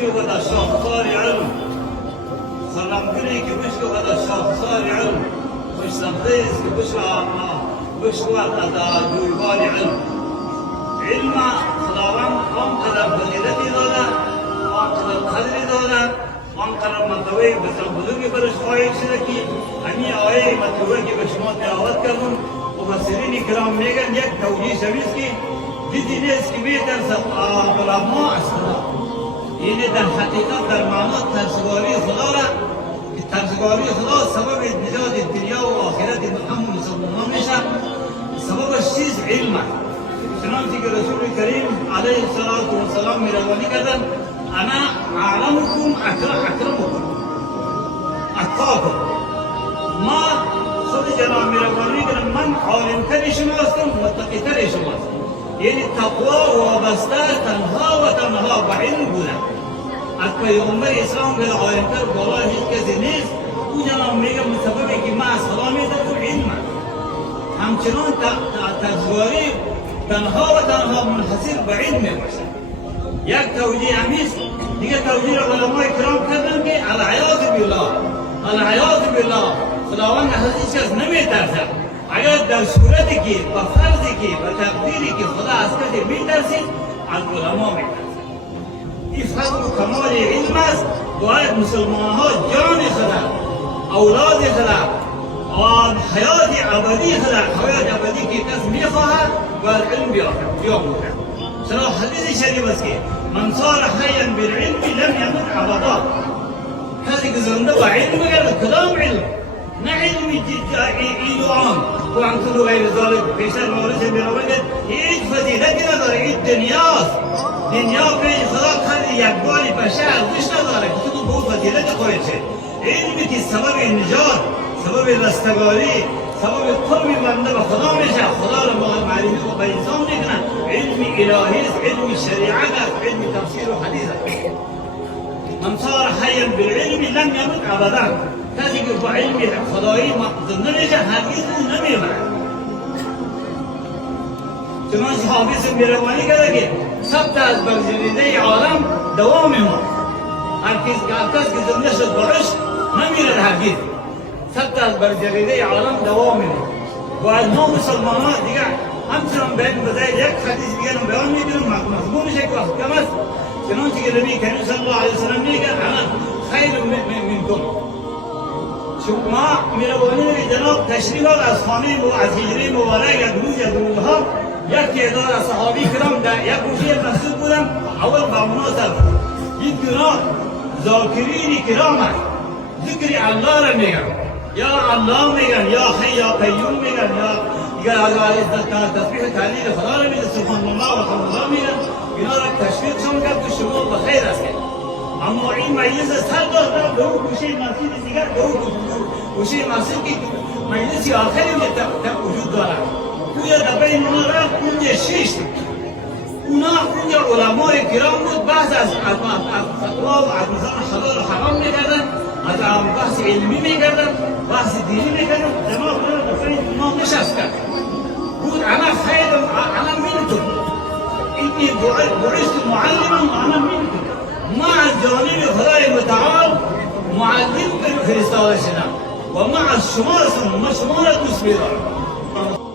خوشی و در شاخسار علم سلامگری که بشک و در شاخسار علم خوش سمتیز که بشک و در جویبال علم علم خداوند آنقدر فضیلتی داده آنقدر قدری داده آنقدر مرتبه بزرگی برش قائل شده که همین آیه مطلوبه که به شما تلاوت کردم مفسرین کرام میگن یک توجیه شویست که دیدی نیست که بیتر علماء اصلا یعنی در حقیقت در معنا ترسگاری خدا را که ترسگاری خدا سبب نجات دنیا و آخرت محمد مسلمان میشه سببش چیز علم است چنانچه که رسول کریم علیه السلام میروانی کردن انا اعلمکم اکرمکم اتقاکم ما خود جناب میروانی کردن من عالمتر شما هستم متقیتر شما هستم یعنی تقوا وابسته تنها و تنها به علم بوده از پیغمبر اسلام به عالمتر بالا هیچ کسی نیست او جناب میگه سببی که ما از خدا میدم علم همچنان ترسگاری تنها و تنها منحصر به علم باشه یک توجیه همیست دیگه توجیه علماء کرام کردن که العیاذ بالله خداوند از هیچ کس نمیترسد اگر در صورتی که با فرضی که با تقدیری که خدا از کسی میترسید از علما میترسید این فضل و کمال علم است باید مسلمان ها جان خدا اولاد خدا و حیات ابدی خدا حیات ابدی که کس میخواهد باید علم بیاموزد چرا حدیث شریف است که من صار حیا بالعلم لم يمت ابدا کسی که زنده با علم بگرد کدام علم نه علمی ایلوان و امثل غیر ذلك پیشتر مورد میروند هیچ فضیلتی نداره این دنیاست دنیا پیش خدا خلی یک باری بشه ارزش نداره که تو به فضیلت خواهد شد علمی که سبب نجات سبب رستگاری سبب قرب بنده به خدا میشه خدا را معرفی و به انسان میکنه علم الهی است علم شریعت است علم تفسیر و حدیث است من صار حیا بالعلم لم يمت ابدا کسی که با علم خدایی زنده میشه هرگز او نمیمرد چنانچه حافظ میروانی کرده که ثبت از برگزیده عالم دوام ما هر کس که زنده شد با عشق نمیرد هرگز ثبت از برگزیده عالم دوام ما باید ما مسلمان ها دیگه همچنان باید بذارید یک حدیث دیگر رو بیان میکنم مضمونش یک وقت کم است چنانچه که نبی کریم صلی الله علیه وسلم میگه انا خیر منکم شما میروانی جناب تشریف از خانه از هجری مبارک از روزها یک تعداد از صحابی کرام در یک گوشه مسجد بودم اول با مناسب این گناه ذاکرین کرام است ذکر الله را میگن یا الله میگن یا حی یا قیوم میگن یا تسبیح تعلیل خدا را میگن سبحان الله و الحمد لله میگن اینا را تشویقشون کرد که شما بخیر است اما این مجلس سر داد به اون گوشه مسجد دیگر به اون گوشه مسجد که مجلسی آخری وجود دارد توی دبه اونا رفت اونجا شیشت اونا اونجا علماء کرام بود بحث از فتوا و از نظام حلال و حرام میکردن از بحث علمی میکردن بحث دینی میکردن جناب دفعه اونا نشست کرد بود انا خیر انا منتم اینی بعثت معلما و انا منتم ما از جانب خدای متعال معلم فرستاده شدم و ما از شما هستم ما شما را دوست می‌دارم